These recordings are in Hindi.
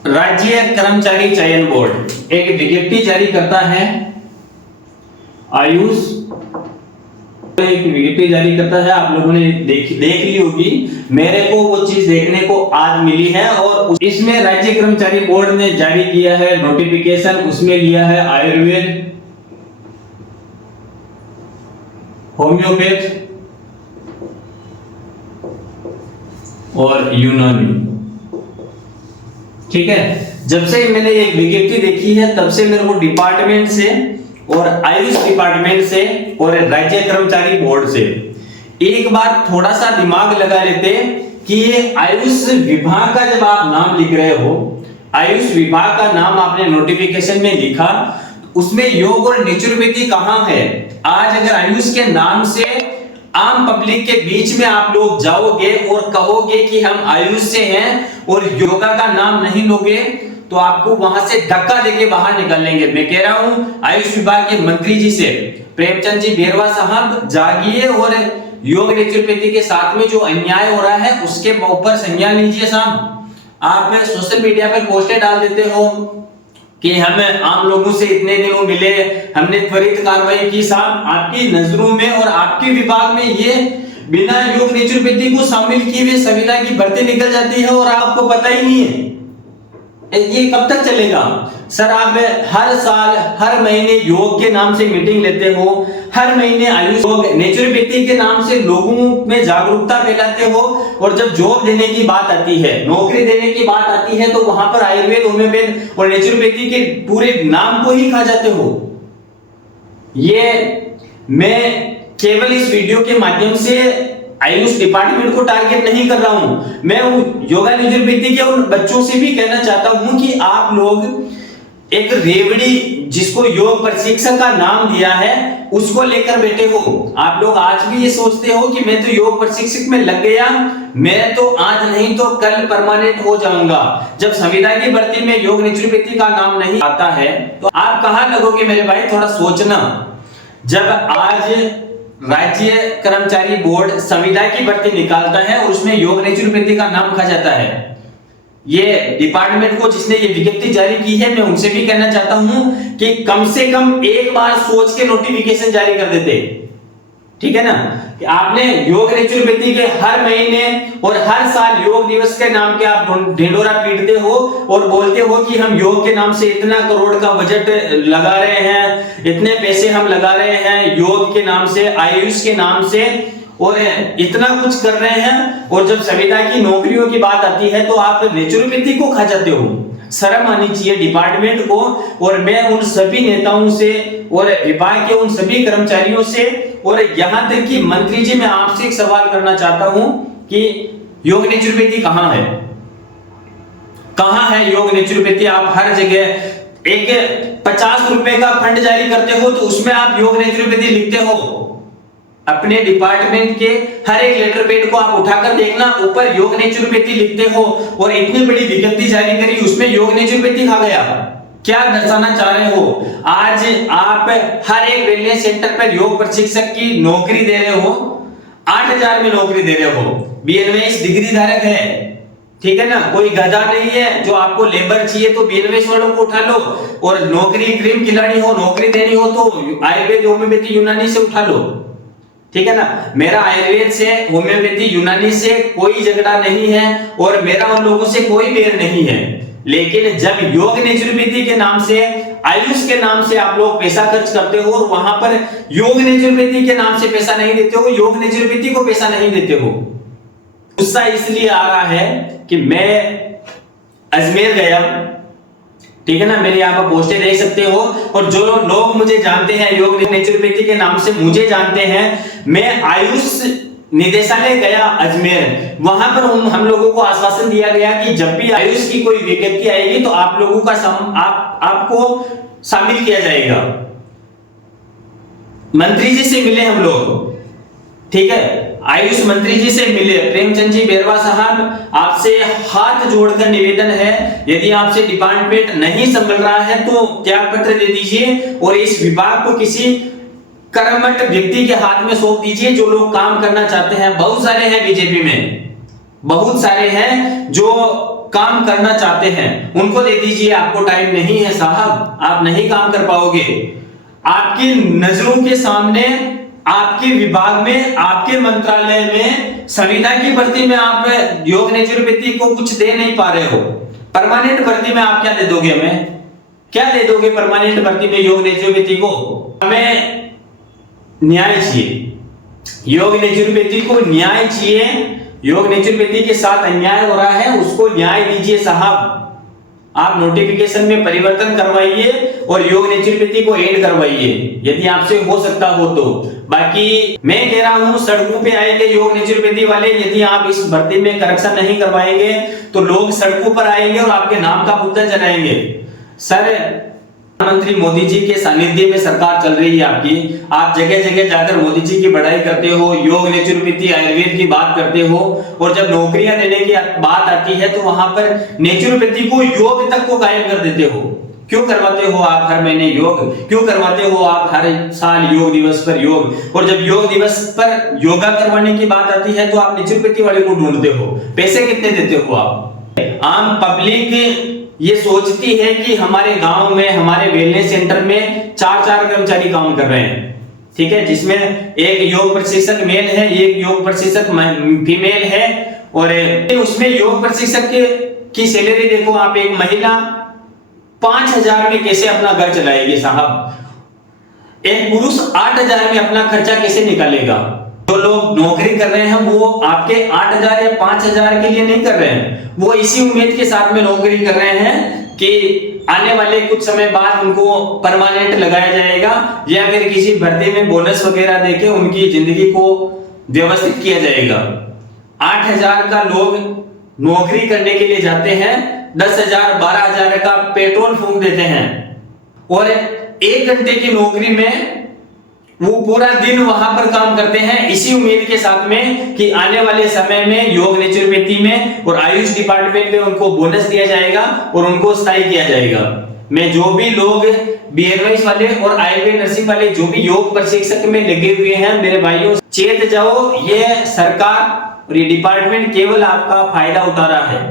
राज्य कर्मचारी चयन बोर्ड एक विज्ञप्ति जारी करता है। आयुष एक विज्ञप्ति जारी करता है, आप लोगों ने देख ली होगी। मेरे को वो चीज देखने को आज मिली है और इसमें राज्य कर्मचारी बोर्ड ने जारी किया है नोटिफिकेशन। उसमें लिया है आयुर्वेद, होम्योपैथ और यूनानी। ठीक है, जब से मैंने एक विज्ञप्ति देखी है तब से मेरे को डिपार्टमेंट से और आयुष डिपार्टमेंट से और राज्य कर्मचारी बोर्ड से एक बार थोड़ा सा दिमाग लगा लेते कि ये आयुष विभाग का जब आप नाम लिख रहे हो, आयुष विभाग का नाम आपने नोटिफिकेशन में लिखा, उसमें योग और नेचुरोपैथी कहां है? आज अगर आयुष के नाम से आम पब्लिक के बीच में आप लोग जाओगे और कहोगे कि हम आयुष से हैं और योगा का नाम नहीं लोगे तो आपको वहां से धक्का देके बाहर निकाल लेंगे। मैं कह रहा हूं आयुष विभाग के मंत्री जी से, प्रेमचंद जी बेरवा साहब, जागिए और योग नेचुरोपैथी के साथ में जो अन्याय हो रहा है उसके ऊपर संज्ञान लीजिए साहब। आप सोशल मीडिया पर पोस्टर डाल देते हो कि हम आम लोगों से इतने दिनों मिले, हमने त्वरित कार्रवाई की। साहब आपकी नजरों में और आपके विभाग में ये बिना योग नेचुरोपैथी को शामिल किए हुए संविदा की भर्ती निकल जाती है और आपको पता ही नहीं है। ये कब तक चलेगा सर? आप हर साल हर महीने योग के नाम से मीटिंग लेते हो, हर महीने आयुष योग नेचुरोपैथी के नाम से लोगों में जागरूकता फैलाते हो और जब जॉब देने की बात आती है, नौकरी देने की बात आती है तो वहां पर आयुर्वेद, होम्योपैथ और नेचुरोपैथी के पूरे नाम को ही खा जाते हो। ये मैं केवल इस वीडियो के माध्यम से आयुष डिपार्टमेंट को टारगेट नहीं कर रहा हूं, मैं योगा नेचुरोपैथी के उन बच्चों से भी कहना चाहता हूं कि आप लोग एक रेवड़ी जिसको योग प्रशिक्षक का नाम दिया है उसको लेकर बैठे हो। आप लोग आज भी ये सोचते हो कि मैं तो योग प्रशिक्षक में लग गया, मैं तो आज नहीं तो कल परमानेंट हो जाऊंगा। जब संविदा की भर्ती में योग नेचुरोपैथी का नाम नहीं आता है तो आप कहां लगोगे मेरे भाई? थोड़ा सोचना। जब आज राज्य कर्मचारी बोर्ड संविदा की भर्ती निकालता है और उसमें योग नेचुरोपैथी का नाम खा जाता है, ये डिपार्टमेंट को जिसने ये विज्ञप्ति जारी की है मैं उनसे भी कहना चाहता हूं कि कम से कम एक बार सोच के नोटिफिकेशन जारी कर देते। ठीक है ना, कि आपने योग नेचुरोपैथी के हर महीने और हर साल योग दिवस के नाम के आप ढिंडोरा पीटते हो और बोलते हो कि हम योग के नाम से इतना करोड़ का बजट लगा रहे हैं, इतने पैसे हम लगा रहे हैं योग के नाम से, आयुष के नाम से, और इतना कुछ कर रहे हैं, और जब संविदा की नौकरियों की बात आती है तो आप नेचुरोपैथी को खा जाते हो। शर्म आनी चाहिए डिपार्टमेंट को। और मैं उन सभी नेताओं से और विभाग के उन सभी कर्मचारियों से और यहां तक कि मंत्री जी, मैं आपसे एक सवाल करना चाहता हूं कि योग नेचुरोपैथी कहां है? कहां है योग नेचुरोपैथी? आप हर जगह एक 50 रुपए का फंड जारी करते हो तो उसमें आप योग नेचुरोपैथी लिखते हो। अपने डिपार्टमेंट के हर एक लेटर पेड को आप उठाकर देखना, ऊपर योग नेचुरोपैथी लिखते हो और इतनी बड़ी विज्ञप्ति जारी करी उसमें योग नेचुरोपैथी खा गया। क्या दर्शाना चाह रहे हो? आज आप हर एक वेलनेस सेंटर पर योग प्रशिक्षक की नौकरी दे रहे हो, 8000 में नौकरी दे रहे हो, बीएनएस डिग्री धारक है। ठीक है ना, कोई गधा नहीं है जो आपको लेबर चाहिए तो बीएनएस वालों को उठा लो, और नौकरी क्रीम खिलानी हो, नौकरी देनी हो तो आयुर्वेद, होम्योपैथी, यूनानी से उठा लो। ठीक है ना, मेरा आयुर्वेद से, होम्योपैथी, यूनानी से कोई झगड़ा नहीं है और मेरा उन लोगों से कोई बैर नहीं है। लेकिन जब योग नेचुरोपैथी के नाम से, आयुष के नाम से आप लोग पैसा खर्च करते हो और वहां पर योग नेचुरोपैथी के नाम से पैसा नहीं देते हो, योग नेचुरोपैथी को पैसा नहीं देते हो, गुस्सा इसलिए आ रहा है कि मैं अजमेर गया। ठीक है ना, मेरे यहाँ पर पोस्टर देख सकते हो, और जो लोग मुझे जानते हैं योग नेचुरोपैथी के नाम से मुझे जानते हैं, मैं आयुष निदेशालय गया अजमेर, वहां पर हम लोगों को आश्वासन दिया गया कि जब भी आयुष की कोई विज्ञप्ति आएगी तो आप लोगों का आपको शामिल किया जाएगा। मंत्री जी से मिले हम लोग, ठीक है, आयुष मंत्री जी से मिले, प्रेमचंद जी बेरवा साहब, आपसे हाथ जोड़कर निवेदन है, यदि आपसे डिपार्टमेंट नहीं संभल रहा है तो त्याग पत्र दे दीजिए और इस विभाग को किसी कर्मठ व्यक्ति के हाथ में सौंप दीजिए जो लोग काम करना चाहते हैं। बहुत सारे हैं बीजेपी में, बहुत सारे हैं जो काम करना चाहते हैं उनको दे दीजिए। आपको टाइम नहीं है साहब, आप नहीं काम कर पाओगे। आपकी नजरों के सामने आपके विभाग में, आपके मंत्रालय में संविदा की भर्ती में आप योग नेचुरोपैथी को कुछ दे नहीं पा रहे हो। परमानेंट भर्ती में आप क्या दे दोगे? हमें क्या दे दोगे परमानेंट भर्ती में योग नेचुरोपैथी को? हमें न्याय चाहिए, योग नेचुरोपैथी को न्याय चाहिए। योग नेचुरोपैथी के साथ अन्याय हो रहा है, उसको न्याय दीजिए साहब। आप नोटिफिकेशन में परिवर्तन करवाइए और योग नेचुरोपैथी को ऐड करवाइए यदि आपसे हो सकता हो तो। बाकी मैं कह रहा हूं सड़कों पे आएंगे योग नेचुरोपैथी वाले, यदि आप इस भर्ती में करेक्शन नहीं करवाएंगे तो लोग सड़कों पर आएंगे और आपके नाम का पुतला जलाएंगे। सर, प्रधानमंत्री मोदी जी के सानिध्य में सरकार चल रही है आपकी, आप जगह जगह जाकर मोदी जी की बड़ाई करते हो, योग नेचुरोपैथी आयुर्वेद की बात करते हो, और जब नौकरियां देने की बात आती है तो वहां पर नेचुरोपैथी को, योग तक को गायब कर देते हो। क्यों करवाते हो आप हर महीने योग? क्यों करवाते हो आप हर साल योग दिवस पर योग? और जब योग दिवस पर योगा करवाने की बात आती है तो आप नेचुरोपैथी वाले को ढूंढते हो। पैसे कितने देते हो आप? आम पब्लिक ये सोचती है कि हमारे गांव में, हमारे वेलनेस सेंटर में 4 कर्मचारी काम कर रहे हैं, ठीक है, जिसमें एक योग प्रशिक्षक मेल है, एक योग प्रशिक्षक फीमेल है, और उसमें योग प्रशिक्षक की सैलरी देखो आप, एक महिला 5,000 में कैसे अपना घर चलाएगी साहब? एक पुरुष 8,000 में अपना खर्चा कैसे निकालेगा? जो लोग नौकरी कर रहे हैं वो आपके 8,000 या 5,000 के लिए नहीं कर रहे हैं, वो इसी उम्मीद के साथ में नौकरी कर रहे हैं कि आने वाले कुछ समय बाद उनको परमानेंट लगाया जाएगा या फिर किसी भर्ती में बोनस वगैरह देके उनकी जिंदगी को व्यवस्थित किया जाएगा। 8,000 का लोग नौकरी करने के लिए जाते हैं, 10,000 12,000 का पेट्रोल फूंक देते हैं, और 1 घंटे की नौकरी में वो पूरा दिन वहां पर काम करते हैं इसी उम्मीद के साथ में कि आने वाले समय में योग नेचुरोपैथी में और आयुष डिपार्टमेंट में उनको बोनस दिया जाएगा और उनको स्थायी किया जाएगा। मैं जो भी लोग बीएनवाईस वाले और आयुर्वेद नर्सिंग वाले जो भी योग प्रशिक्षक में लगे हुए हैं, मेरे भाइयों चेत जाओ, ये सरकार और ये डिपार्टमेंट केवल आपका फायदा उठा रहा है।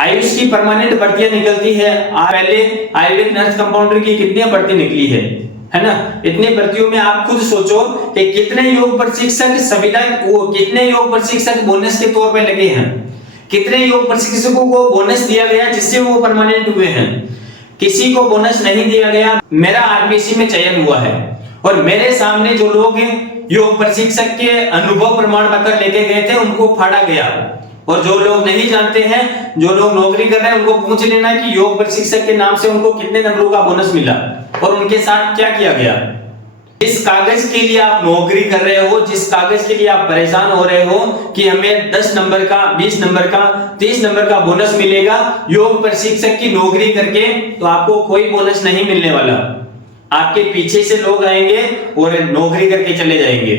आयुष की परमानेंट भर्तियां निकलती है, पहले आयुर्वेद नर्स कंपाउंडर की कितनी भर्ती निकली है ना? इतनी भर्तियों में आप खुद सोचो कि कितने योग प्रशिक्षक कितने योग प्रशिक्षक बोनस के तौर पे लगे हैं, कितने योग प्रशिक्षकों को बोनस दिया गया जिससे वो परमानेंट हुए हैं, किसी को बोनस नहीं दिया गया। मेरा आरपीसी में चयन हुआ है और मेरे सामने जो लोग योग प्रशिक्षक के अनुभव प्रमाण पत्र लेके गए थे उनको फाड़ा गया, और जो लोग नहीं जानते हैं, जो लोग नौकरी कर रहे हैं, उनको पूछ लेना कि योग प्रशिक्षक के नाम से उनको कितने नंबरों का बोनस मिला और उनके साथ क्या किया गया। जिस कागज के लिए आप नौकरी कर रहे हो, जिस कागज के लिए आप परेशान हो रहे हो कि हमें 10 नंबर का, 20 नंबर का, 30 नंबर का बोनस मिलेगा योग प्रशिक्षक की नौकरी करके, तो आपको कोई बोनस नहीं मिलने वाला। आपके पीछे से लोग आएंगे और नौकरी करके चले जाएंगे,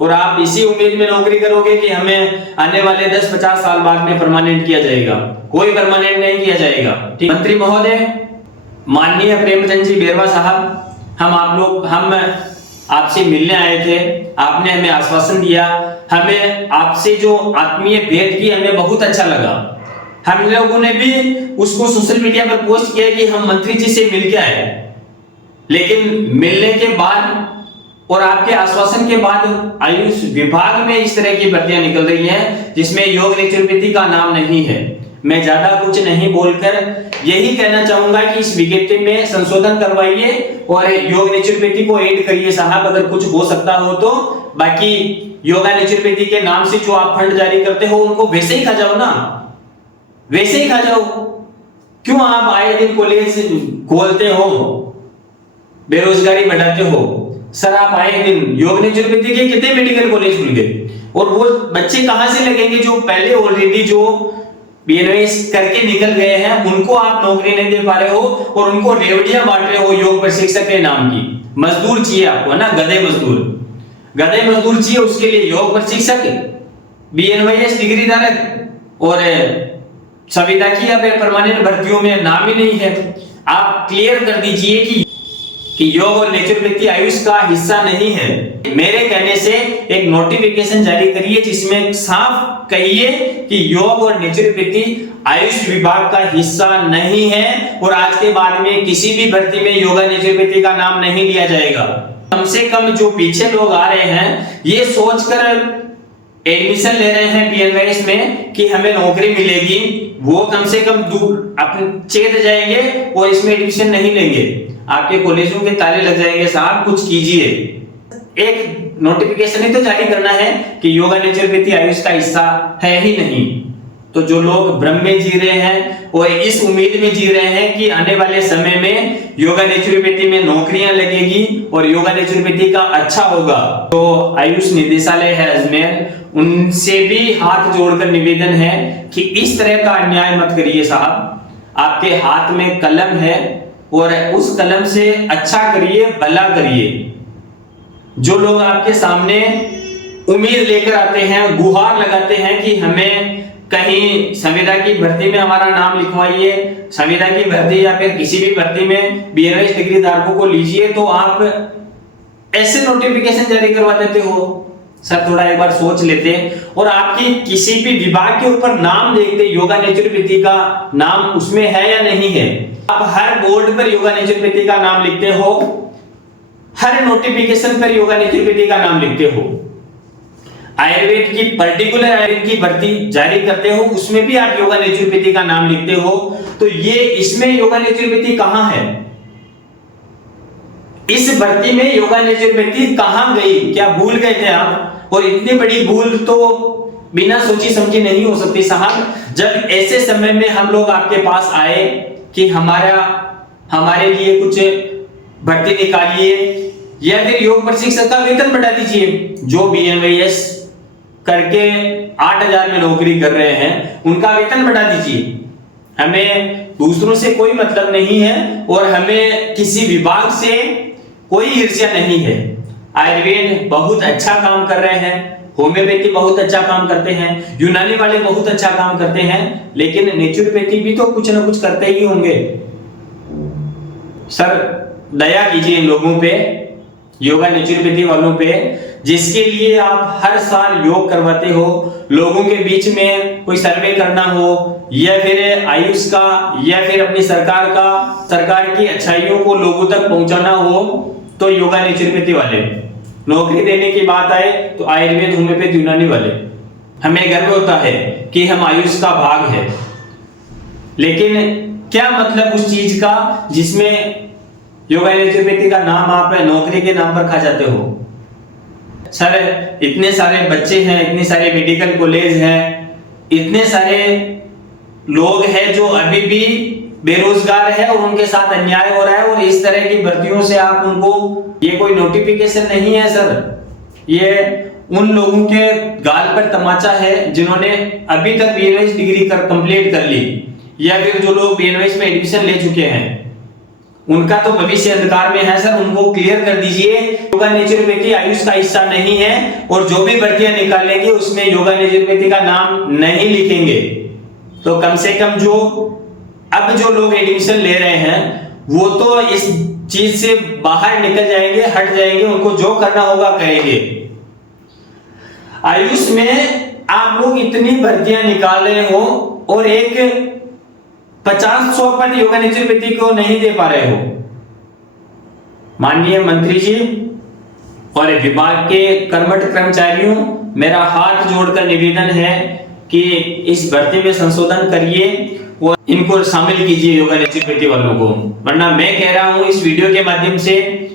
और आप इसी उम्मीद में नौकरी करोगे कि हमें आने वाले 10-50 साल बाद में परमानेंट किया जाएगा। कोई परमानेंट नहीं किया जाएगा। ठीक, मंत्री महोदय, माननीय प्रेमचंद जी बेरवा साहब, हम आपसे मिलने आए थे, आपने हमें आश्वासन दिया, हमें आपसे जो आत्मीय भेंट की हमें बहुत अच्छा लगा। हम लोगों ने भी उसको सोशल मीडिया पर पोस्ट किया कि हम मंत्री जी से मिल के आए, लेकिन मिलने के बाद और आपके आश्वासन के बाद आयुष विभाग में इस तरह की भर्तियां निकल रही हैं जिसमें योग नेचुरोपैथी का नाम नहीं है। मैं ज्यादा कुछ नहीं बोलकर यही कहना चाहूंगा कि इस विज्ञप्ति में संशोधन करवाइए और योग नेचुरोपैथी को ऐड करिए साहब, अगर कुछ हो सकता हो तो। बाकी योगा नेचुरोपैथी के नाम से जो आप फंड जारी करते हो उनको वैसे ही खा जाओ ना, वैसे ही खा जाओ। क्यों आप आए दिन कॉलेज खोलते हो, बेरोजगारी बढ़ाते हो? सर, आप आए दिन योग नेचुरोपैथी के कितने मेडिकल कॉलेज खुल गए, और वो बच्चे कहां से लगेंगे जो पहले ऑलरेडी जो बीएनएस करके निकल गए हैं, उनको आप नौकरी नहीं दे पा रहे हो और उनको रेवड़ियां बांट रहे हो योग प्रशिक्षक के नाम की। मजदूर चाहिए आपको, है ना, गधे मजदूर चाहिए, उसके लिए योग प्रशिक्षक, बीएनवाईएस डिग्री धारक और संविदा की या फिर परमानेंट भर्तियों में नाम ही नहीं है। आप क्लियर कर दीजिए कि कि योग और नेचुरोपैथी आयुष का हिस्सा नहीं है, मेरे कहने से एक नोटिफिकेशन जारी करिए जिसमें साफ कहिए कि योग और नेचुरोपैथी आयुष विभाग का हिस्सा नहीं है और आज के बाद में किसी भी भर्ती में योगा नेचुरोपैथी का नाम नहीं लिया जाएगा। कम से कम जो पीछे लोग आ रहे हैं ये सोचकर एडमिशन ले रहे हैं बीएनवाईएस में कि हमें नौकरी मिलेगी, वो कम से कम दूर अपने चेत जाएंगे और इसमें एडमिशन नहीं लेंगे, आपके कॉलेजों के ताले लग जाएंगे। साहब कुछ कीजिए, एक नोटिफिकेशन ही तो जारी करना है कि योगा नेचुरोपैथी आयुष का हिस्सा है ही नहीं। तो जो लोग भ्रम में जी रहे हैं और इस उम्मीद में जी रहे हैं कि आने वाले समय में योगा नेचुरोपैथी में नौकरियां लगेगी और योगा नेचुरोपैथी का अच्छा होगा, तो आयुष निदेशालय है अजमेर, उनसे भी हाथ जोड़कर निवेदन है कि इस तरह का अन्याय मत करिए साहब। आपके हाथ में कलम है और उस कलम से अच्छा करिए, भला करिए। जो लोग आपके सामने उम्मीद लेकर आते हैं, गुहार लगाते हैं कि हमें कहीं संविदा की भर्ती में हमारा नाम लिखवाइए, संविदा की भर्ती या फिर किसी भी भर्ती में बीएनवाईएस डिग्री धारकों को लीजिए, तो आप ऐसे नोटिफिकेशन जारी करवा देते हो। सर थोड़ा एक बार सोच लेते और आपकी किसी भी विभाग के ऊपर नाम देखते योगा नेचुरोपैथी का नाम उसमें है या नहीं है। आप हर बोर्ड पर योगा नेचुरोपैथी का नाम लिखते हो, हर नोटिफिकेशन पर योगा नेचुरोपैथी का नाम लिखते हो, आयुर्वेद की पर्टिकुलर आयुर्वेद की भर्ती जारी करते हो उसमें भी आप योगा नेचुरोपैथी का नाम लिखते हो, तो ये इसमें योगा नेचुरोपैथी कहां है? इस भर्ती में योगा नेचुरोपैथी कहां गई? क्या भूल गए थे आप? और इतनी बड़ी भूल तो बिना सोची समझी नहीं हो सकती साहब। जब ऐसे समय में हम लोग आपके पास आए कि हमारे लिए कुछ भर्ती निकालिए या फिर योग प्रशिक्षक का वेतन बढ़ा दीजिए, जो बीएनवाईएस करके 8,000 में नौकरी कर रहे हैं उनका वेतन बढ़ा दीजिए। हमें दूसरों से कोई मतलब नहीं है और हमें किसी विभाग से कोई ईर्ष्या नहीं है। आयुर्वेद बहुत अच्छा काम कर रहे हैं, होम्योपैथी बहुत अच्छा काम करते हैं, यूनानी वाले बहुत अच्छा काम करते हैं, लेकिन नेचुरोपैथी भी तो कुछ ना कुछ करते ही होंगे। सर दया कीजिए इन लोगों पे, योगा नेचुरोपैथी वालों पे, जिसके लिए आप हर साल योग करवाते हो, लोगों के बीच में कोई सर्वे करना हो या फिर आयुष का या फिर अपनी सरकार की अच्छाइयों को लोगों तक पहुंचाना हो, तो योगा नेचुरोपैथी वाले, नौकरी देने की बात आए तो आयुर्वेद होम्योपैथी यूनानी वाले। हमें गर्व होता है कि हम आयुष का भाग है, लेकिन क्या मतलब उस चीज का जिसमें योगा नेचुरोपैथी का नाम आप नौकरी के नाम पर खा जाते हो। सर इतने सारे बच्चे हैं, इतने सारे मेडिकल कॉलेज हैं, इतने सारे लोग हैं जो अभी भी बेरोजगार है और उनके साथ अन्याय हो रहा है, और इस तरह की भर्तियों से आप उनको, ये कोई नोटिफिकेशन नहीं है सर, ये उन लोगों के गाल पर तमाचा है जिन्होंने अभी तक बीएनवाईएस डिग्री कंप्लीट कर ली, या फिर जो लोग बीएनवाईएस में एडमिशन ले चुके हैं उनका तो भविष्य अंधकार में है। सर उनको क्लियर कर दीजिए योगा नेचुरोपैथी आयुष का हिस्सा नहीं है, और जो भी भर्तियां निकालेंगे उसमें योगा नेचुरोपैथी का नाम नहीं लिखेंगे। तो कम से कम जो लोग एडमिशन ले रहे हैं वो तो इस चीज से बाहर निकल जाएंगे, हट जाएंगे, उनको जो करना होगा करेंगे। आयुष में आप लोग इतनी भर्तियां निकाल रहे हो और एक 50-100 पद योगा नेचुरोपैथी को नहीं दे पा रहे हो। माननीय मंत्री जी और विभाग के कर्मठ कर्मचारियों, मेरा हाथ जोड़कर निवेदन है कि इस भर्ती में संशोधन करिए और इनको शामिल कीजिए योगा नेचुरोपैथी वालों को, वरना मैं कह रहा हूं इस वीडियो के माध्यम से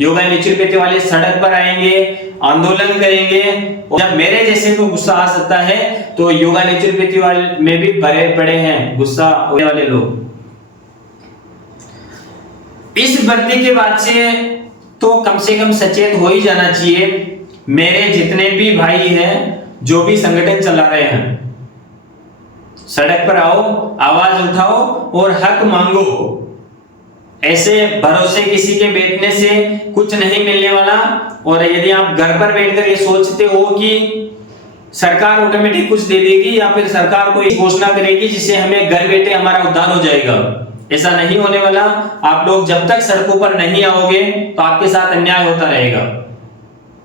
योगा नेचुरोपैथी वाले सड़क पर आएंगे, आंदोलन करेंगे, और जब मेरे जैसे को गुस्सा आ सकता है तो योगा नेचुरोपैथी वाले में भी भरे पड़े हैं गुस्सा होने वाले लोग। इस भर्ती के बाद से तो कम से कम सचेत हो ही जाना चाहिए। मेरे जितने भी भाई हैं जो भी संगठन चला रहे हैं, सड़क पर आओ, आवाज उठाओ और हक मांगो। ऐसे भरोसे किसी के बैठने से कुछ नहीं मिलने वाला, और यदि आप घर पर बैठकर ये सोचते हो कि सरकार ऑटोमेटिक कुछ दे देगी या फिर सरकार कोई घोषणा करेगी जिससे हमें घर बैठे हमारा उद्धार हो जाएगा, ऐसा नहीं होने वाला। आप लोग जब तक सड़कों पर नहीं आओगे तो आपके साथ अन्याय होता रहेगा।